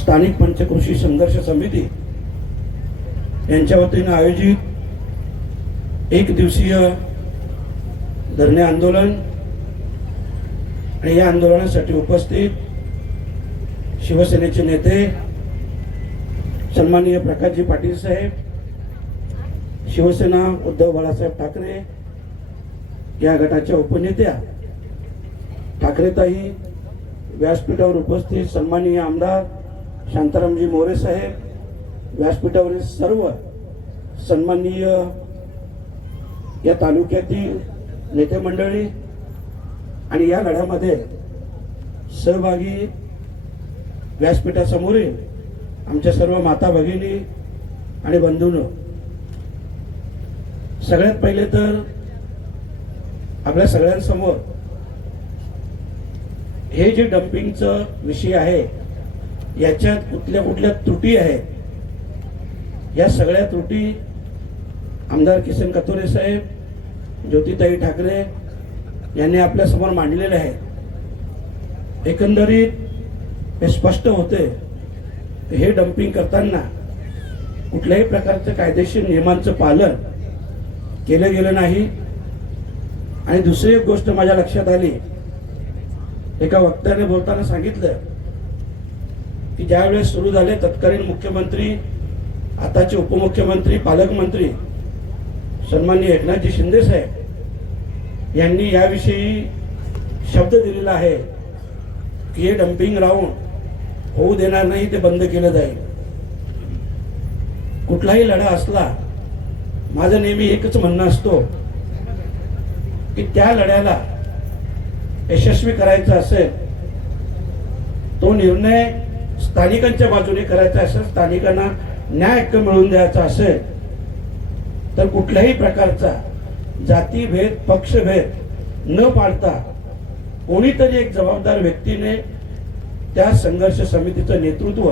स्थानिक पंचकृषी संघर्ष समिती यांच्या वतीनं आयोजित एक दिवसीय धरणे आंदोलन आणि या आंदोलनासाठी उपस्थित शिवसेनेचे नेते सन्माननीय प्रकाशजी पाटील साहेब शिवसेना उद्धव बाळासाहेब ठाकरे या गटाच्या उपनेत्या ठाकरेताई व्यासपीठावर उपस्थित सन्माननीय आमदार शांतारामजी मोरे साहेब व्यासपीठावरील सर्व सन्माननीय या तालुक्यातील नेते मंडळी आणि या लढ्यामध्ये सहभागी व्यासपीठासमोरील आमच्या सर्व माता भगिनी आणि बंधून सगळ्यात पहिले तर आपल्या सगळ्यांसमोर हे जे डम्पिंगचं विषय आहे याच्यात कुठल्या कुठल्या त्रुटी आहेत या सगळ्या त्रुटी आमदार किसन कतोरे साहेब ज्योतिताई ठाकरे यांनी आपल्यासमोर मांडलेले आहेत एकंदरीत हे स्पष्ट होते हे डम्पिंग करताना कुठल्याही प्रकारचं कायदेशीर नियमांचं पालन केलं गेलं नाही आणि दुसरी एक गोष्ट माझ्या लक्षात आली एका वक्त्याने बोलताना सांगितलं की ज्यावेळेस सुरू झाले तत्कालीन मुख्यमंत्री आताचे उपमुख्यमंत्री पालकमंत्री सन्मान्य एकनाथजी शिंदे साहेब यांनी याविषयी शब्द दिलेला आहे की हे डम्पिंग राऊंड होऊ देणार नाही ते बंद केलं जाईल कुठलाही लढा असला माझं नेहमी एकच म्हणणं असतो की त्या लढ्याला यशस्वी करायचा असेल तो निर्णय स्थानिकांच्या बाजूने करायचा असेल स्थानिकांना न्याय हक्क मिळवून द्यायचा असेल तर कुठल्याही प्रकारचा जातीभेद पक्षभेद न पाळता कोणीतरी एक जबाबदार व्यक्तीने त्या संघर्ष समितीचं नेतृत्व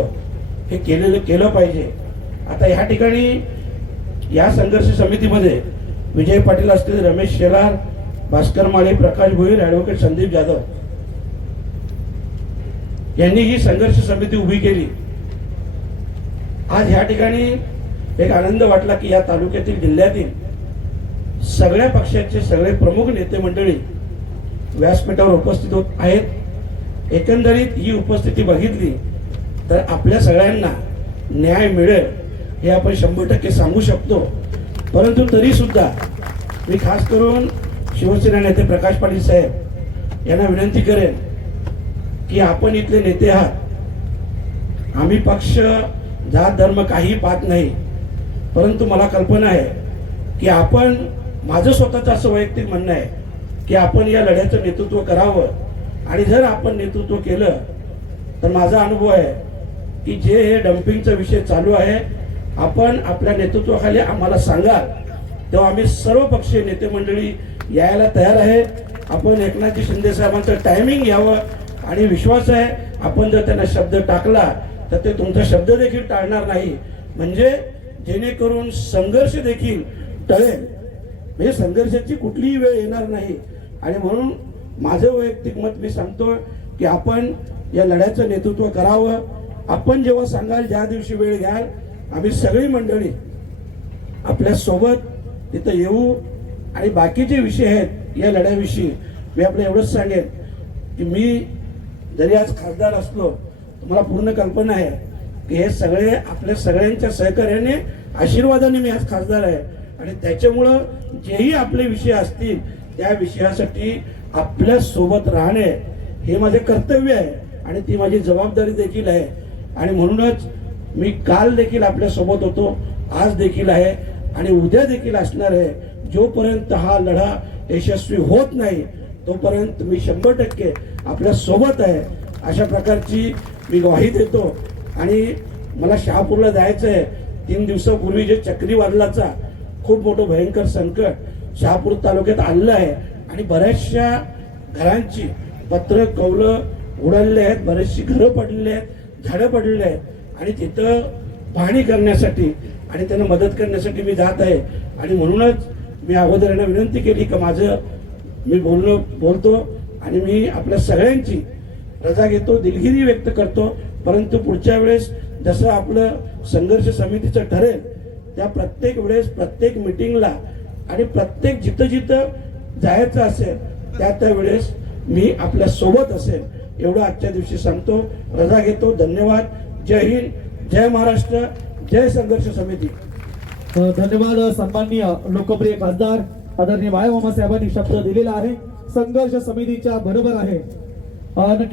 हे केलेलं केलं पाहिजे आता या ठिकाणी या संघर्ष समितीमध्ये विजय पाटील असतील रमेश शेलार भास्कर माळे प्रकाश भोईर ॲडव्होकेट संदीप जाधव यांनी ही संघर्ष समिती उभी केली आज ह्या ठिकाणी एक आनंद वाटला की या तालुक्यातील जिल्ह्यातील सगळ्या पक्षाचे सगळे प्रमुख नेते मंडळी व्यासपीठावर उपस्थित होत आहेत एकंदरीत ही उपस्थिती बघितली तर आपल्या सगळ्यांना न्याय मिळेल हे आपण शंभर टक्के सांगू शकतो परंतु तरी सुद्धा मी खास करून शिवसेना नेते प्रकाश पाटील साहेब यांना विनंती करेन की आपण इथले नेते आहात आम्ही पक्ष जात धर्म काही पाहत नाही परंतु मला कल्पना आहे की आपण माझं स्वतःचं असं वैयक्तिक म्हणणं आहे की आपण या लढ्याचं नेतृत्व करावं आणि जर आपण नेतृत्व केलं तर माझा अनुभव आहे की जे हे डम्पिंगचा विषय चालू आहे आपण आपल्या नेतृत्वाखाली आम्हाला सांगाल तेव्हा आम्ही सर्व पक्षीय नेते मंडळी यायला तयार आहे आपण एकनाथजी शिंदे साहेबांचं टायमिंग यावं आणि विश्वास आहे आपण जर त्यांना शब्द टाकला तर ते तुमचा शब्द देखील टाळणार नाही म्हणजे जेणेकरून संघर्ष देखील टळेल म्हणजे संघर्षाची कुठलीही वेळ येणार नाही आणि म्हणून माझं वैयक्तिक मत मी सांगतो की आपण या लढ्याचं नेतृत्व करावं आपण जेव्हा सांगाल ज्या दिवशी वेळ घ्याल आम्ही सगळी मंडळी आपल्या सोबत तिथं येऊ आणि बाकीचे विषय आहेत या लढ्याविषयी मी आपलं एवढंच सांगेन की मी जरी आज खासदार असलो मला पूर्ण कल्पना आहे की हे सगळे आपल्या सगळ्यांच्या सहकार्याने आशीर्वादाने मी आज खासदार आहे आणि त्याच्यामुळं जेही आपले विषय असतील त्या विषयासाठी आपल्या सोबत राहणे हे माझे कर्तव्य आहे आणि ती माझी जबाबदारी देखील आहे आणि म्हणूनच मी काल देखील आपल्यासोबत होतो आज देखील आहे आणि उद्या देखील असणार आहे जोपर्यंत हा लढा यशस्वी होत नाही तोपर्यंत मी शंभर टक्के आपल्या सोबत आहे अशा प्रकारची मी ग्वाही देतो आणि मला शहापूरला जायचं आहे तीन दिवसापूर्वी जे चक्रीवादळाचा खूप मोठं भयंकर संकट शहापूर तालुक्यात आलेलं आहे आणि बऱ्याचशा घरांची पत्र कौलं उडाले आहेत बरेचशी घरं पडलेली आहेत झाडं पडलेली आहेत आणि तिथं पाहणी करण्यासाठी आणि त्यांना मदत करण्यासाठी मी जात आहे आणि म्हणूनच मी अगोदर विनंती केली की माझं मी बोलणं बोलतो आणि मी आपल्या सगळ्यांची रजा घेतो दिलगिरी व्यक्त करतो परंतु पुढच्या वेळेस जसं आपलं संघर्ष समितीचं ठरेल त्या प्रत्येक वेळेस प्रत्येक मिटिंगला आणि प्रत्येक जिथं जिथं जायचं असेल त्या त्या वेळेस मी आपल्या सोबत असेल एवढं आजच्या दिवशी सांगतो रजा घेतो धन्यवाद जय हिंद जय महाराष्ट्र जय संघर्ष समिती धन्यवाद सन्माननीय लोकप्रिय खासदार आदरणीय मायामामा साहेबांनी शब्द दिलेला आहे संघर्ष समितीच्या बरोबर आहे नक्की